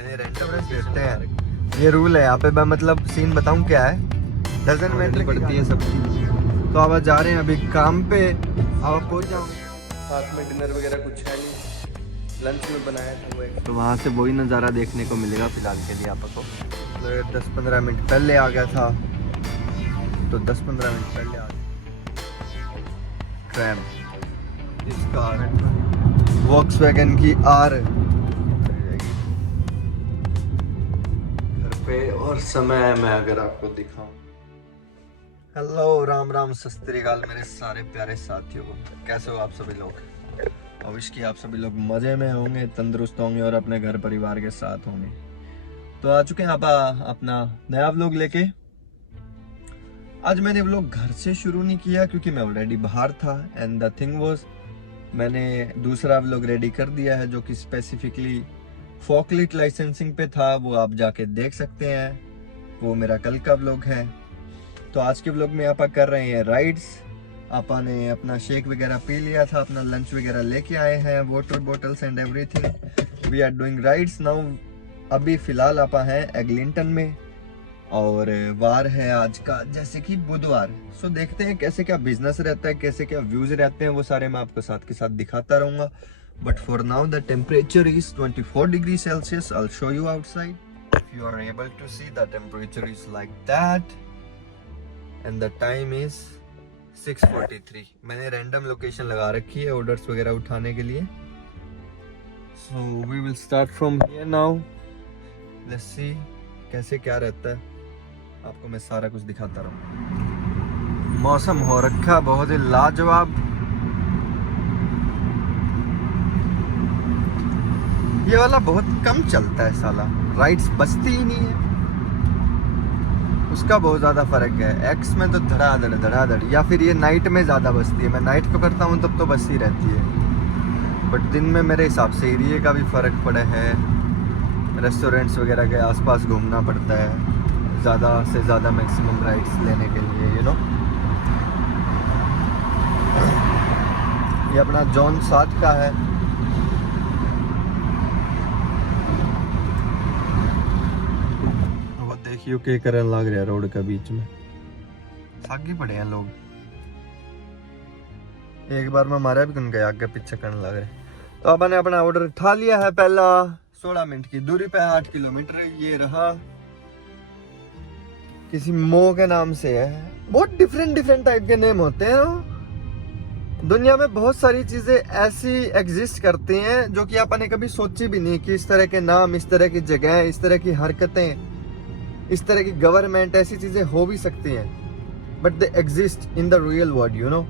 मैंने रेंट देते हैं, ये रूल है यहाँ पे। मैं मतलब सीन बताऊँ क्या है, डजन मैटर पड़ती है सब चीज़। तो अब जा रहे हैं अभी काम पे, अब पहुँच जाऊँगे। साथ में डिनर वगैरह कुछ है नहीं, लंच में बनाया था वो एक, तो वहाँ से वही नज़ारा देखने को मिलेगा फिलहाल के लिए आपको। तो 10-15 मिनट पहले आ गया था, तो 10-15 मिनट पहले आ गया। ट्रैम इस कार वॉक्सवैगन की आर घर पे। और समय मैं अगर आपको दिखाऊं, हेलो राम राम सत श्री अकाल मेरे सारे प्यारे साथियों को, कैसे हो आप सभी लोग। और विश की आप सभी लोग मजे में होंगे, तंदुरुस्त होंगे और अपने घर परिवार के साथ होंगे। तो आ चुके हैं आप अपना नया व्लॉग लेके। आज मैंने व्लॉग घर से शुरू नहीं किया क्योंकि मैं ऑलरेडी बाहर था, एंड द थिंग वाज मैंने दूसरा व्लॉग रेडी कर दिया है जो कि स्पेसिफिकली फॉकलिफ्ट लाइसेंसिंग पे था, वो आप जाके देख सकते हैं, वो मेरा कल का व्लॉग है। तो आज के व्लॉग में आप कर रहे हैं राइड्स। आपा ने अपना शेक वगैरह पी लिया था, अपना लंच वगैरह लेके आए हैं, water bottles and everything. We are doing rides now. अभी फिलहाल आपा हैं एग्लिंटन में और वार है आज का जैसे कि बुधवार। सो देखते हैं कैसे क्या बिजनेस रहता है, कैसे क्या व्यूज रहते हैं, वो सारे मैं आपको साथ के साथ दिखाता रहूंगा। But for now the temperature is 24 degree Celsius. I will show you outside if you are able to see the temperature is like that and the time is 6:43। मैंने रैंडम लोकेशन लगा रखी है ऑर्डर्स वगैरह उठाने के लिए। So we will start from here now. Let's see कैसे क्या रहता है, आपको मैं सारा कुछ दिखाता रहूँ। मौसम हो रखा बहुत ही लाजवाब। ये वाला बहुत कम चलता है साला, राइड्स बचती ही नहीं है, उसका बहुत ज़्यादा फर्क है। एक्स में तो धड़ाधड़, या फिर ये नाइट में ज़्यादा बचती है। मैं नाइट को करता हूँ तब तो बचती रहती है, बट दिन में मेरे हिसाब से एरिया का भी फ़र्क पड़ा है। रेस्टोरेंट्स वगैरह के आसपास घूमना पड़ता है ज़्यादा से ज़्यादा मैक्सिमम राइड्स लेने के लिए, यू नो। ये अपना जोन 7 का है। वो देखियो के करन लग रहा है रोड के बीच में, सागी पड़े हैं लोग। एक बार में मारा भी उनके आगे पीछे करने लग रहे। तो अब मैंने अपना ऑर्डर उठा लिया है। पहला 16 मिनट की दूरी पे 8 किलोमीटर ये रहा, किसी मो के नाम से है। बहुत डिफरेंट टाइप के नेम होते हैं ना। दुनिया में बहुत सारी चीजें ऐसी एग्जिस्ट करती हैं जो कि आपने कभी सोची भी नहीं कि इस तरह के नाम, इस तरह की जगह, इस तरह की हरकतें, इस तरह की गवर्नमेंट, ऐसी चीजें हो भी सकती हैं। But they exist in the real world, you know.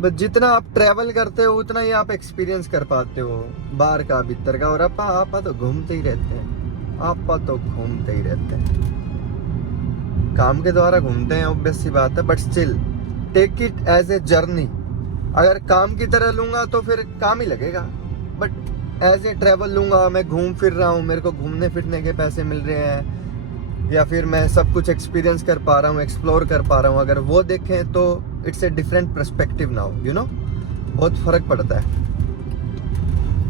बस जितना आप ट्रैवल करते हो उतना ही आप एक्सपीरियंस कर पाते हो बाहर का, भीतर का। और आपा तो घूमते ही रहते हैं, काम के द्वारा घूमते हैं, ऑब्वियस सी बात है। But still take it as a journey. अगर काम की तरह लूंगा तो फिर काम ही लगेगा, बट एज ए ट्रैवल लूंगा, मैं घूम फिर रहा हूँ, मेरे को घूमने फिरने के पैसे मिल रहे हैं, या फिर मैं सब कुछ एक्सपीरियंस कर पा रहा हूँ, एक्सप्लोर कर पा रहा हूँ, अगर वो देखें तो it's a different perspective now, you know. बहुत फर्क पड़ता है।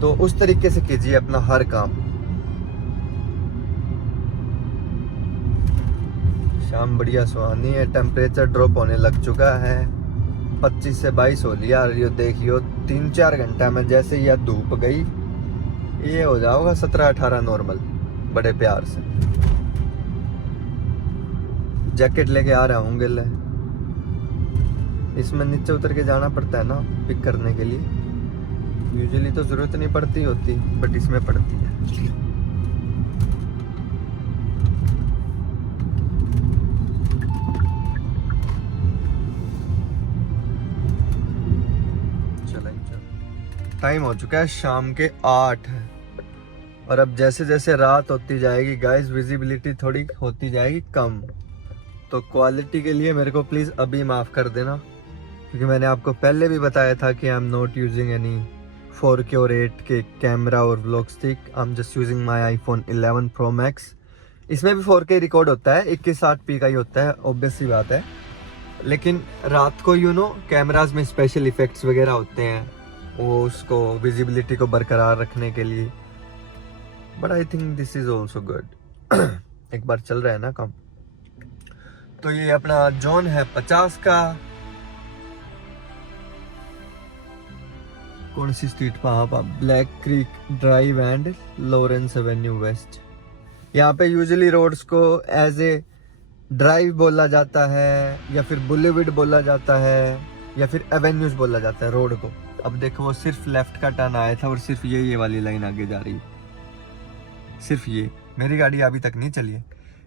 तो उस तरीके से कीजिए अपना हर काम। शाम बढ़िया सुहानी है, टेम्परेचर ड्रॉप होने लग चुका है, 25 से 22 हो लिया। ये देखियो 3-4 घंटा में जैसे यह धूप गई, ये हो जाओगा 17-18 नॉर्मल, बड़े प्यार से। जैकेट लेके आ रहा हूँ गिले, इसमें नीचे उतर के जाना पड़ता है ना पिक करने के लिए। यूजुअली तो जरूरत नहीं पड़ती होती, बट इसमें पड़ती है। टाइम हो चुका है शाम के 8, और अब जैसे जैसे रात होती जाएगी गाइस, विजिबिलिटी थोड़ी होती जाएगी कम। तो क्वालिटी के लिए मेरे को प्लीज़ अभी माफ़ कर देना, क्योंकि मैंने आपको पहले भी बताया था कि I am not using any 4K और 8K कैमरा और vlog stick. I am just using my iPhone 11 Pro Max। इसमें भी 4K रिकॉर्ड होता है, 2160p का ही होता है, ऑब्वियस सी बात है। लेकिन रात को यू नो कैमराज में स्पेशल इफेक्ट्स वगैरह होते हैं, वो उसको विजिबिलिटी को बरकरार रखने के लिए। But I think this is also good. एक बार चल रहा है ना काम। तो ये अपना जोन है 50 का। कौन सी स्ट्रीट पर? Black Creek Drive and Lawrence Avenue West. यहाँ पे यूजुअली रोड्स को एज ए ड्राइव बोला जाता है, या फिर बुलेविड बोला जाता है, या फिर एवेन्यूज बोला जाता है रोड को। अब देखो वो सिर्फ लेफ्ट का टर्न आया था और सिर्फ ये वाली लाइन आगे जा रही है, सिर्फ ये। मेरी गाड़ी अभी तक नहीं चली है।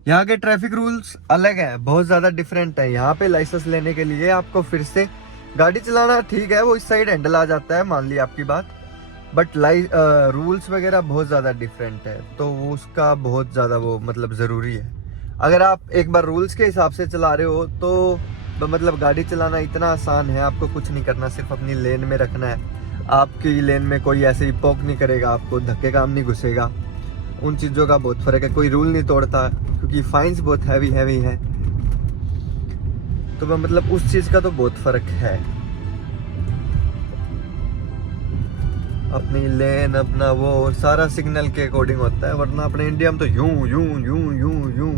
यहाँ के ट्रैफिक रूल्स अलग हैं, बहुत ज़्यादा डिफरेंट है। यहाँ पे लाइसेंस लेने के लिए आपको फिर से गाड़ी चलाना, ठीक है वो इस साइड हैंडल आ जाता है, मान ली आपकी बात, बट रूल्स वगैरह बहुत ज़्यादा डिफरेंट है। तो वो उसका बहुत ज़्यादा वो मतलब ज़रूरी है। अगर आप एक बार रूल्स के हिसाब से चला रहे हो तो मतलब गाड़ी चलाना इतना आसान है, आपको कुछ नहीं करना, सिर्फ अपनी लेन में रखना है। आपकी लेन में कोई ऐसे ही पोक नहीं करेगा, आपको धक्के काम नहीं घुसेगा। उन चीज़ों का बहुत फ़र्क है। कोई रूल नहीं तोड़ता क्योंकि फाइन्स बहुत हैवी है। तो मतलब उस चीज़ का तो बहुत फ़र्क है। अपनी लेन अपना वो सारा सिग्नल के अकॉर्डिंग होता है, वरना अपने इंडिया में तो यूं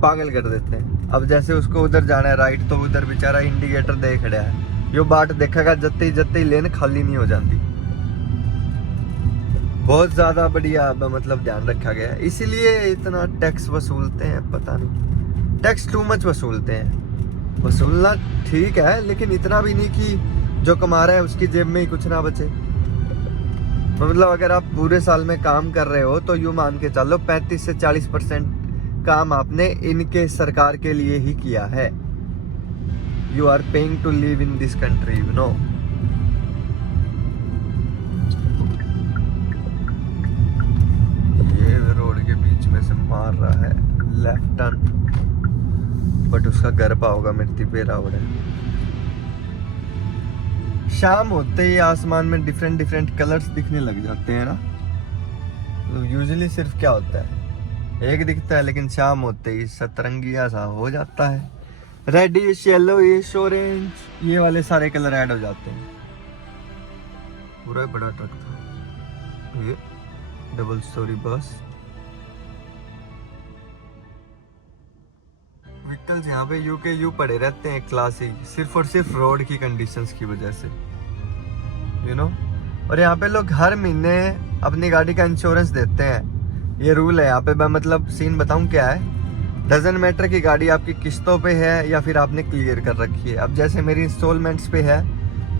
पागल कर देते हैं। अब जैसे उसको उधर जाना है राइट, तो उधर बेचारा इंडिकेटर दे खड़ा है, यो बाट देखेगा जत्ते ही लेन खाली नहीं हो जाती। बहुत ज्यादा बढ़िया मतलब ध्यान रखा गया है, इसीलिए इतना टैक्स वसूलते हैं। पता नहीं, टैक्स टू मच वसूलते हैं। वसूलना ठीक है, लेकिन इतना भी नहीं कि जो कमा रहा है उसकी जेब में ही कुछ ना बचे। मतलब अगर आप पूरे साल में काम कर रहे हो तो यूं मान के चलो 35 से 40% काम आपने इनके सरकार के लिए ही किया है। You are paying to live in this country, you know. ये रोड के बीच में से मार रहा है लेफ्ट टर्न, बट उसका घर पा होगा मिट्टी पे रावड़ है। शाम होते ही आसमान में डिफरेंट कलर्स दिखने लग जाते हैं ना। तो यूजुअली सिर्फ क्या होता है, एक दिखता है, लेकिन शाम होते ही सतरंगिया सा हो जाता है। रेडिश, येलोइश, ऑरेंज, ये वाले सारे कलर ऐड हो जाते हैं। पूरा बड़ा ट्रक था ये, डबल स्टोरी बस। व्हीकल्स यहाँ पे यू पड़े रहते हैं क्लास ही, सिर्फ और सिर्फ रोड की कंडीशंस की वजह से, यू नो। और यहाँ पे लोग हर महीने अपनी गाड़ी का इंश्योरेंस देते हैं। ये रूल है यहाँ पे। मैं मतलब सीन बताऊं क्या है, डजन मैटर की गाड़ी आपकी किस्तों पे है या फिर आपने क्लियर कर रखी है। अब जैसे मेरी इंस्टॉलमेंट्स पे है,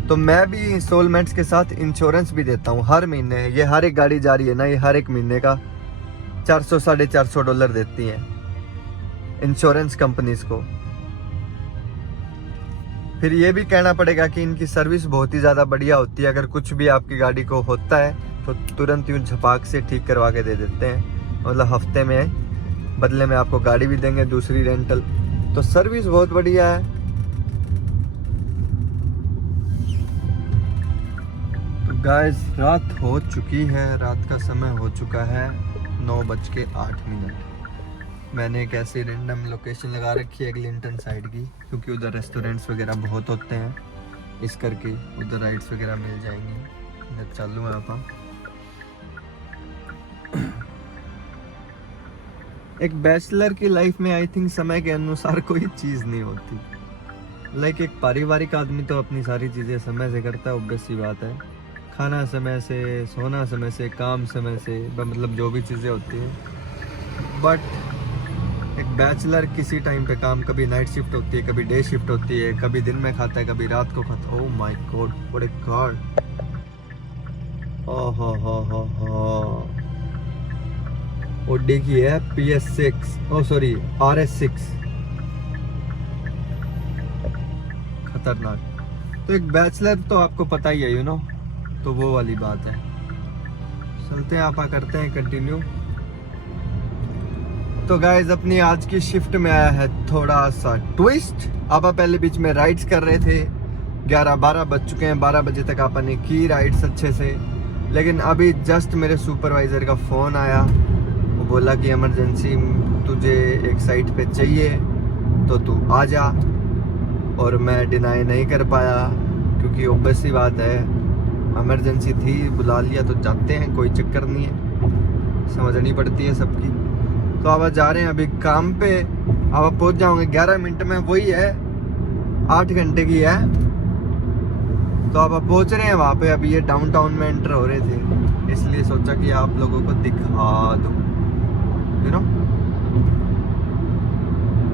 तो मैं भी इंस्टॉलमेंट्स के साथ इंश्योरेंस भी देता हूँ हर महीने। ये हर एक गाड़ी जा रही है ना, ये हर एक महीने का $400-450 देती हैं इंश्योरेंस कंपनीज को। फिर ये भी कहना पड़ेगा कि इनकी सर्विस बहुत ही ज़्यादा बढ़िया होती है। अगर कुछ भी आपकी गाड़ी को होता है तो तुरंत यूँ झपाक से ठीक करवा के दे देते हैं। मतलब हफ्ते में बदले में आपको गाड़ी भी देंगे दूसरी रेंटल। तो सर्विस बहुत बढ़िया है। तो गाइस रात हो चुकी है, रात का समय हो चुका है 9:08। मैंने एक ऐसी रैंडम लोकेशन लगा रखी है ग्लिंटन साइड की, क्योंकि उधर रेस्टोरेंट्स वगैरह बहुत होते हैं, इस करके उधर राइड्स वगैरह मिल जाएंगी। इधर चालू है आप। एक बैचलर की लाइफ में आई थिंक समय के अनुसार कोई चीज़ नहीं होती। लाइक एक पारिवारिक आदमी तो अपनी सारी चीज़ें समय से करता है, ऑब्वियस सी बात है। खाना समय से, सोना समय से, काम समय से, मतलब जो भी चीज़ें होती हैं। बट एक बैचलर किसी टाइम पे काम, कभी नाइट शिफ्ट होती है, कभी डे शिफ्ट होती है, कभी दिन में खाता है, कभी रात को खाता है। Oh my god, what a god. Oh हो। ओडी की है PS6, ओह सॉरी RS6, खतरनाक। तो एक बैचलर तो आपको पता ही है, यू नो। तो वो वाली बात है। चलते हैं आपा, करते हैं कंटिन्यू। तो गाइज अपनी आज की शिफ्ट में आया है थोड़ा सा ट्विस्ट। आप पहले बीच में राइड्स कर रहे थे, 11-12 बज चुके हैं। 12 बजे तक आपने की राइड्स अच्छे से, लेकिन अभी जस्ट मेरे सुपरवाइज़र का फ़ोन आया। वो बोला कि इमरजेंसी तुझे एक साइट पे चाहिए तो तू आ जा। और मैं डिनाई नहीं कर पाया, क्योंकि ऑब्वियस सी बात है इमरजेंसी थी, बुला लिया तो जाते हैं, कोई चक्कर नहीं है। समझनी पड़ती है सबकी। तो अब जा रहे हैं अभी काम पे, अब पहुंच जाओगे 11 मिनट में, वही है 8 घंटे की है। तो अब पहुंच रहे हैं वहाँ पे, अभी ये डाउनटाउन में एंटर हो रहे थे, इसलिए सोचा कि आप लोगों को दिखा दूं, यू नो।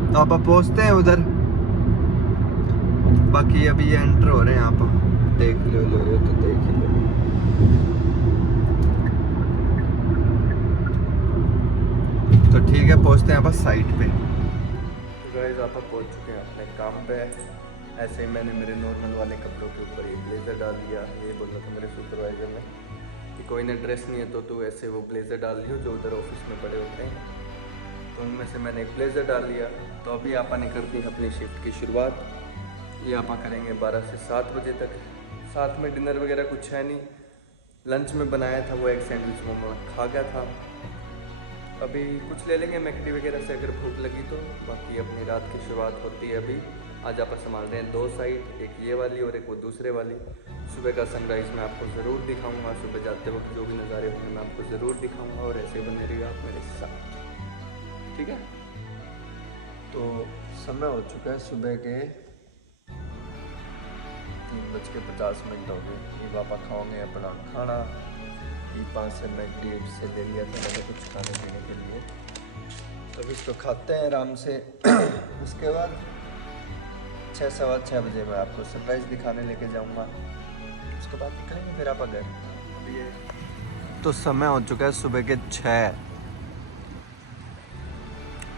तो अब पहुंचते हैं उधर, बाकी अभी ये एंटर हो रहे हैं। आप देख लो तो देख लो। तो ठीक है, पहुंचते हैं बस साइट पे। तो गाइस आप पहुंच चुके हैं अपने काम पे। ऐसे ही मैंने मेरे नॉर्मल वाले कपड़ों के ऊपर ये ब्लेजर डाल दिया। ये बोला था मेरे सुपरवाइजर ने कि कोई ने ड्रेस नहीं है तो तू ऐसे वो ब्लेजर डाल लियो जो उधर ऑफिस में पड़े होते हैं। तो उनमें से मैंने एक ब्लेजर डाल लिया। तो अभी आपा ने कर दी अपनी शिफ्ट की शुरुआत। ये आपा करेंगे 12 से 7 बजे तक। साथ में डिनर वगैरह कुछ है नहीं, लंच में बनाया था वो एक सैंडविच मोमो खा गया था। अभी कुछ ले लेंगे मैकडी वगैरह से अगर भूख लगी तो। बाकी अपनी रात की शुरुआत होती है अभी। आज आप संभाल रहे हैं 2 साइड, एक ये वाली और एक वो दूसरे वाली। सुबह का सनराइज़ मैं आपको ज़रूर दिखाऊंगा, सुबह जाते वक्त जो भी नज़ारे होंगे मैं आपको ज़रूर दिखाऊंगा, और ऐसे बने रहिएगा आप मेरे साथ, ठीक है। तो समय हो चुका है सुबह के 3:50 हो गए। ये पापा खाओगे अपना खाना। ये 5 से मैकडी से ले लिया था मैंने कुछ खाने पीने के लिए। तो इसको खाते हैं आराम से। उसके बाद 6 सवा 6 बजे मैं आपको सरप्राइज दिखाने लेके जाऊंगा। उसके बाद निकलेंगे फिर आप घर। ये तो समय हो चुका है सुबह के 6।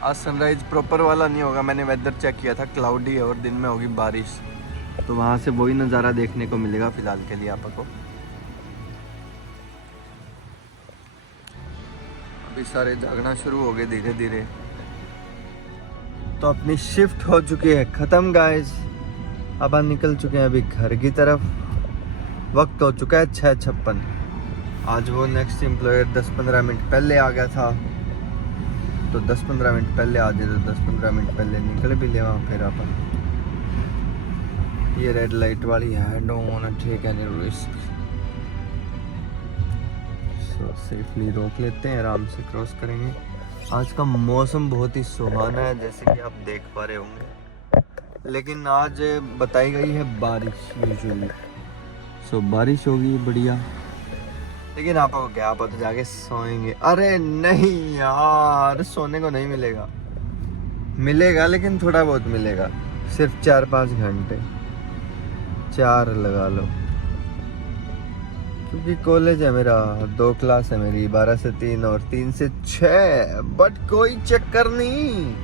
आज सनराइज प्रॉपर वाला नहीं होगा, मैंने वेदर चेक किया था, क्लाउडी है और दिन में होगी बारिश। तो वहाँ से वही नज़ारा देखने को मिलेगा फिलहाल के लिए आपको। अभी सारे जागना शुरू हो गए धीरे धीरे। तो अपनी शिफ्ट हो चुकी है ख़त्म गाइस। अब हम निकल चुके हैं अभी घर की तरफ। वक्त हो चुका है 6:56। आज वो नेक्स्ट एम्प्लॉयर 10-15 मिनट पहले आ गया था, तो 10-15 मिनट पहले आ जाए तो 10-15 मिनट पहले निकल भी ले वहाँ। फिर अपन ये रेड लाइट वाली है, don't want to take any risk, so safely रोक लेते हैं, आराम से क्रॉस करेंगे। आज का मौसम बहुत ही सुहाना है जैसे कि आप देख पा रहे होंगे, लेकिन आज बताई गई है बारिश यूजुअली। सो बारिश होगी बढ़िया, लेकिन आपको क्या पता जाके सोएंगे। अरे नहीं यार, सोने को नहीं मिलेगा, मिलेगा लेकिन थोड़ा बहुत मिलेगा, सिर्फ 4-5 घंटे, 4 लगा लो, क्योंकि कॉलेज है मेरा, 2 क्लास है मेरी, 12 से 3 और 3 से 6। बट कोई चक्कर नहीं,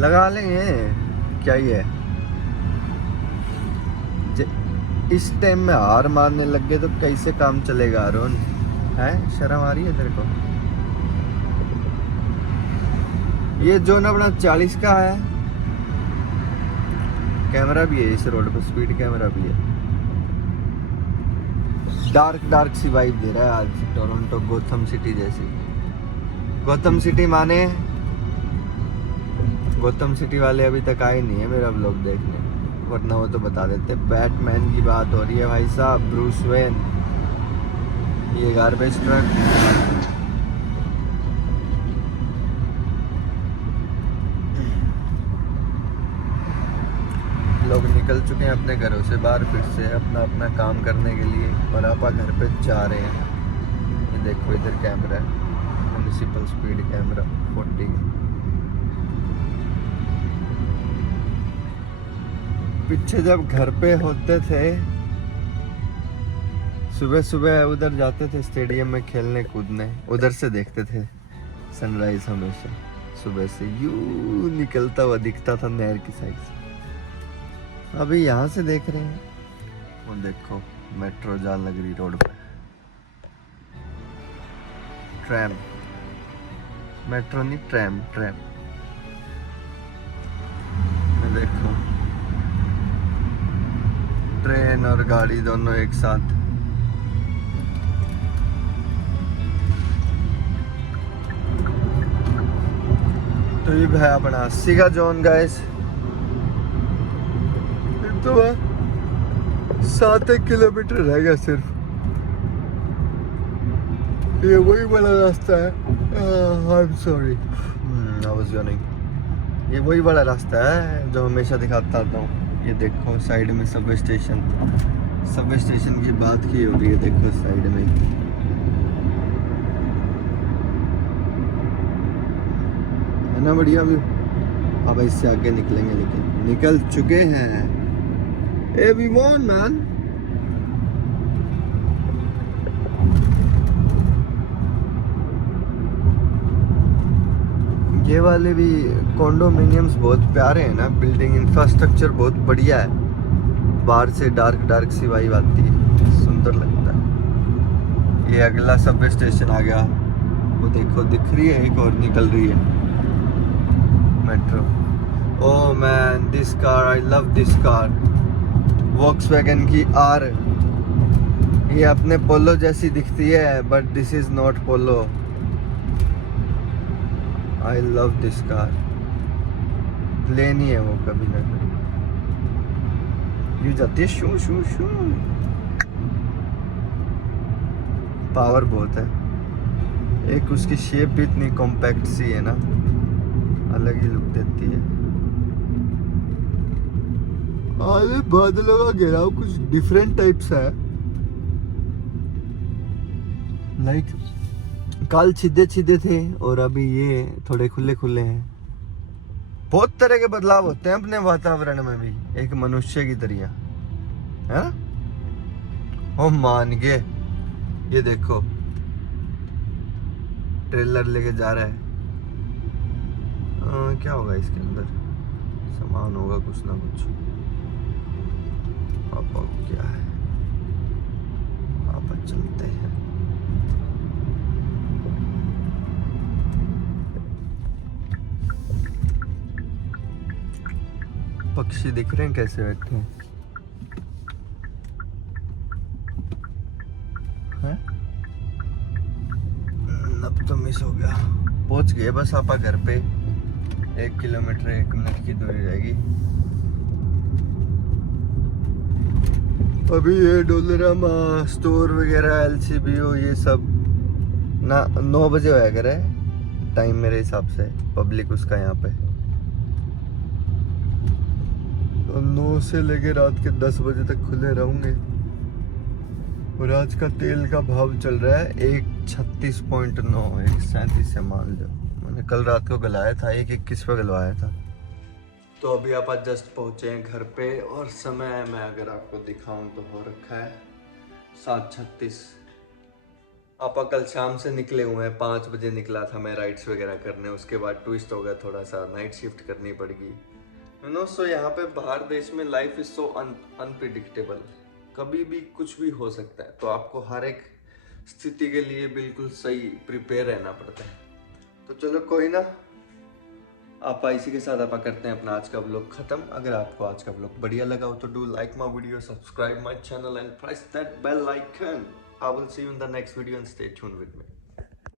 लगा लेंगे, क्या ही है। इस टाइम में हार मारने लग गए तो कैसे काम चलेगा अरुण, है? शर्म आ रही है तेरे को? ये जोन अपना 40 का है, कैमरा भी है इस रोड पर, स्पीड कैमरा भी है। डार्क सी वाइब दे रहा है आज टोरंटो, गोथम सिटी जैसी। गोथम सिटी माने गोथम सिटी वाले अभी तक आए नहीं है मेरा व्लॉग देखने, वरना वो तो बता देते। बैटमैन की बात हो रही है भाई साहब, ब्रूस वेन, ये गार्बेज ट्रक, लोग निकल चुके हैं अपने घरों से बाहर फिर से अपना अपना काम करने के लिए, और आप घर पे जा रहे हैं। ये देखो इधर कैमरा है, म्युनिसिपल स्पीड कैमरा 40। पीछे जब घर पे होते थे, सुबह सुबह उधर जाते थे स्टेडियम में खेलने कूदने, उधर से देखते थे सनराइज, हमेशा सुबह से यूं निकलता हुआ दिखता था नहर की साइड से। अभी यहाँ से देख रहे हैं, वो देखो मेट्रो जान लग रही रोड पे, ट्रैम, मेट्रो नहीं ट्रैम, ट्रैम, देखो ट्रेन और गाड़ी दोनों एक साथ। तो ये है अपना 80 का जोन गाइस। तो 7 किलोमीटर रह गया सिर्फ, ये वही वाला रास्ता है। I am sorry, I was yawning. ये वही वाला रास्ता है जो हमेशा दिखाता आता हूँ। ये देखो साइड में सबवे स्टेशन, सबवे स्टेशन की बात की हो रही है, देखो साइड में। है ना बढ़िया व्यू। अब इससे आगे निकलेंगे, लेकिन निकल चुके हैं। A we won man. ये वाले भी कॉन्डोमिनियम्स बहुत प्यारे हैं ना, बिल्डिंग इंफ्रास्ट्रक्चर बहुत बढ़िया है। बाहर से डार्क डार्क सी वाइब आती है, सुंदर लगता है। ये अगला सबवे स्टेशन आ गया, वो देखो दिख रही है, एक और निकल रही है metro. Oh man, this car, I love this car. Volkswagen की आर। ये अपने पोलो जैसी दिखती है, but this is not Polo. I love this car. Plane ही है वो, कभी ना कभी ये जाती है शू शू शू। पावर बहुत है। एक उसकी शेप भी इतनी कॉम्पैक्ट सी है ना, अलग ही लुक देती है। अरे बादलों का घेराव कुछ डिफरेंट टाइप्स है, लाइक कल सीधे सीधे थे और अभी ये थोड़े खुले खुले हैं। बहुत तरह के बदलाव होते हैं अपने वातावरण में भी, एक मनुष्य की तरह है ना। ओ मान गए, ये देखो ट्रेलर लेके जा रहा है। क्या होगा इसके अंदर, सामान होगा कुछ ना कुछ। अब क्या है, आप चलते हैं। पक्षी दिख रहे हैं कैसे बैठे हैं, हैं? अब तो मिस हो गया। पहुंच गए बस आपा घर पे। 1 किलोमीटर 1 मिनट की दूरी रहेगी। अभी ये डोलरामा स्टोर वगैरह, LCBO, ये सब ना 9 बजे होया करे टाइम मेरे हिसाब से, पब्लिक उसका यहाँ पे। तो 9 से लेके रात के 10 बजे तक खुले रहूंगे। और आज का तेल का भाव चल रहा है 136.9, 137 से मान लो। मैंने कल रात को गलाया था, 121 पे गलवाया था। तो अभी आप जस्ट पहुंचे हैं घर पे, और समय मैं अगर आपको दिखाऊं तो हो रखा है 7:36। आप कल शाम से निकले हुए हैं, 5 बजे निकला था मैं राइड्स वगैरह करने। उसके बाद ट्विस्ट हो गया थोड़ा सा, नाइट शिफ्ट करनी पड़ेगी। यू नो, सो यहाँ पे बाहर देश में लाइफ इज सो अनप्रिडिक्टेबल, कभी भी कुछ भी हो सकता है। तो आपको हर एक स्थिति के लिए बिल्कुल सही प्रिपेयर रहना पड़ता है। तो चलो कोई ना, आप इसी के साथ आप करते हैं अपना आज का व्लॉग खत्म। अगर आपको आज का व्लॉग बढ़िया लगा हो तो do like my video, subscribe my channel and press that bell icon. I will see you in the next video and stay tuned with me.